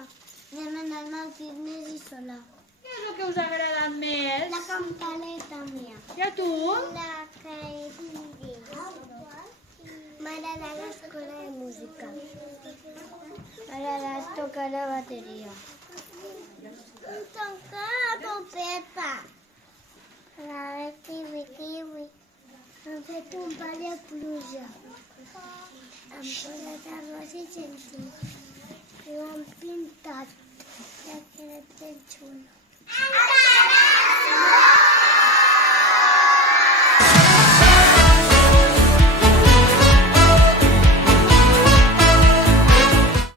Anem anant al fitness i sola. Què és el que us ha agradat més? La campaneta mia. I a tu? La que m'agrada l'escola de música. M'agrada tocar la bateria. Tocar la trompeta. A veure, kiwi. Hem fet un pal de pluja. Hem posat arròs i gentil. I ho hem pintat. I ha quedat ben xulo.